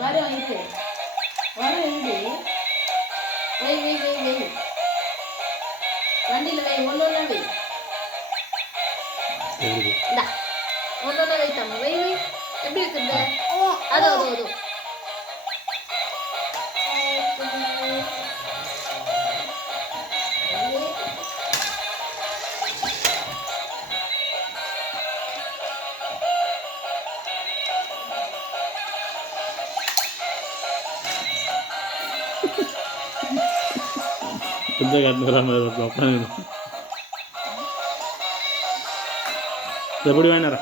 வரும் இருக்கு வரும் இருக்கு வை வை வை வை வண்டியில் வை ஒன்று வை இந்தா ஒன்று வை தம்மா வை வை எப்படி இருக்குது அதோ அதோ அதோ கொஞ்சம் கட்டுறாம எப்படி வேணாரா